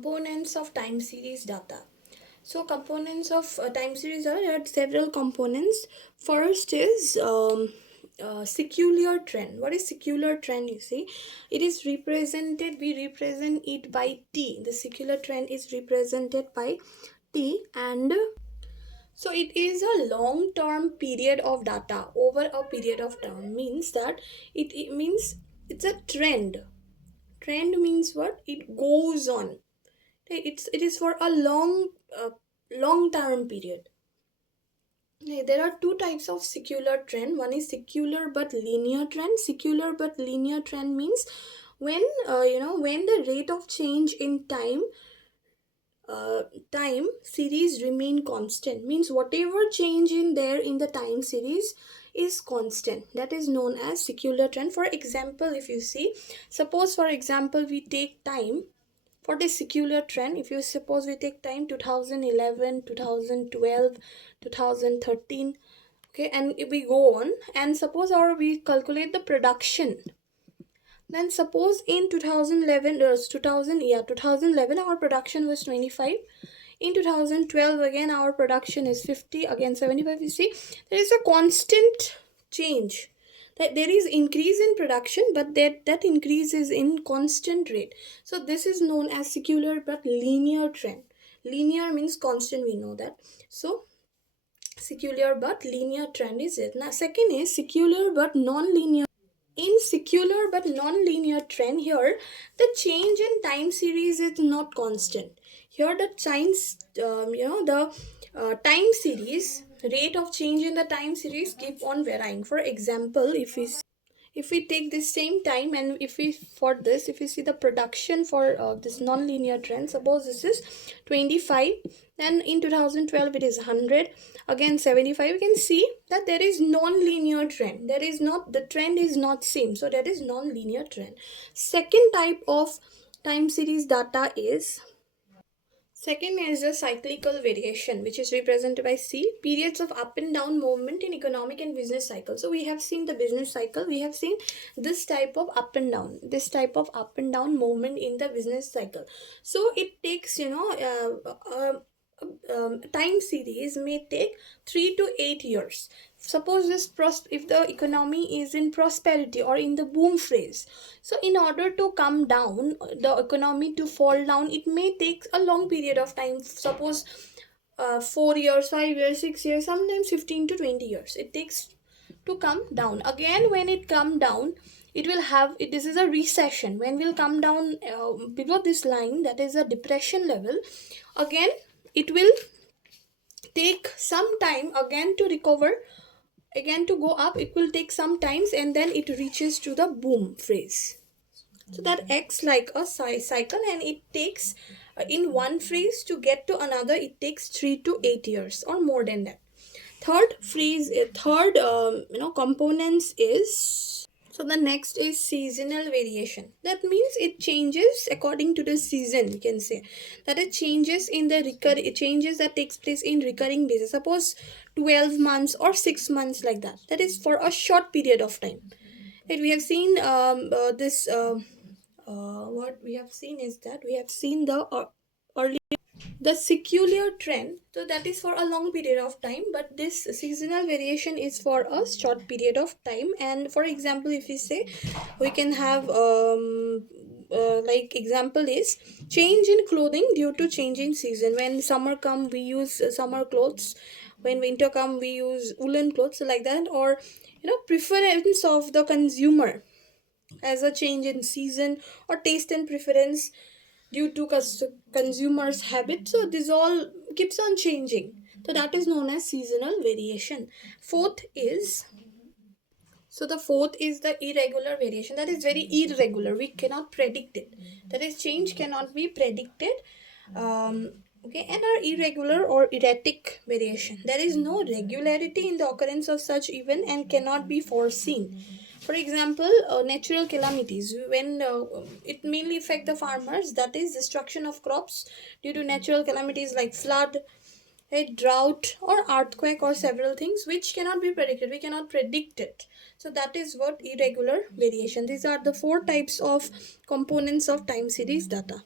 Components of time series data. So components of time series are several components. First is secular trend. What is secular trend? You see, it is represented. We represent it by T. The secular trend is represented by T, and so it is a long term period of data over a period of time. Means that it means it's a trend. Trend means what? It goes on. It is for a long term period. There are two types of secular trend. One is secular but linear trend. Secular but linear trend means when when the rate of change in time series remain constant, means whatever change in there in the time series is constant. That is known as secular trend. For example, if you see, suppose for example we take time for the secular trend. If you suppose we take time 2011, 2012, 2013, okay, and if we go on and suppose our we calculate the production, then suppose in 2011 2011 our production was 25. In 2012 again our production is 50, again 75. You see, there is a constant change, that there is increase in production, but that increase is in constant rate. So this is known as secular but linear trend. Linear means constant, we know that. So secular but linear trend is it. Now second is secular but non-linear. In secular but non-linear trend, here the change in time series is not constant. Here the time series, rate of change in the time series keep on varying. For example, if we take this same time, and if we see the production for this non-linear trend, suppose this is 25, then in 2012 it is 100, again 75. You can see that there is non-linear trend. There is not, the trend is not same, so that is non-linear trend. Second type of time series data is, second is the cyclical variation, which is represented by C, periods of up and down movement in economic and business cycle. So we have seen the business cycle, we have seen this type of up and down, movement in the business cycle. So it takes, time series may take 3 to 8 years. Suppose this if the economy is in prosperity or in the boom phase, so in order to come down, the economy to fall down, it may take a long period of time. Suppose 4 years, 5 years, 6 years, sometimes 15 to 20 years it takes to come down. Again, when it come down, it will have this is a recession. When will come down below this line, that is a depression level, again it will take some time again to recover, again to go up. It will take some times, and then it reaches to the boom phase. So that acts like a cycle, and it takes in one phase to get to another, it takes 3 to 8 years or more than that. Third components is, so the next is seasonal variation. That means it changes according to the season. You can say that it changes in the changes that takes place in recurring basis. Suppose 12 months or 6 months, like that. That is for a short period of time. Right? We have seen this. What we have seen is that we have seen the secular trend, so that is for a long period of time, but this seasonal variation is for a short period of time. And for example, if we say, we can have like example is change in clothing due to change in season. When summer come, we use summer clothes. When winter come, we use woolen clothes, like that. Or preference of the consumer as a change in season, or taste and preference due to consumers habit. So this all keeps on changing, so that is known as seasonal variation. The fourth is the irregular variation. That is very irregular, we cannot predict it. That is, change cannot be predicted. Okay, and are irregular or erratic variation. There is no regularity in the occurrence of such event and cannot be foreseen. For example, natural calamities, when it mainly affect the farmers, that is destruction of crops due to natural calamities like flood, a drought, or earthquake, or several things which cannot be predicted. We cannot predict it. So that is what irregular variation. These are the four types of components of time series data.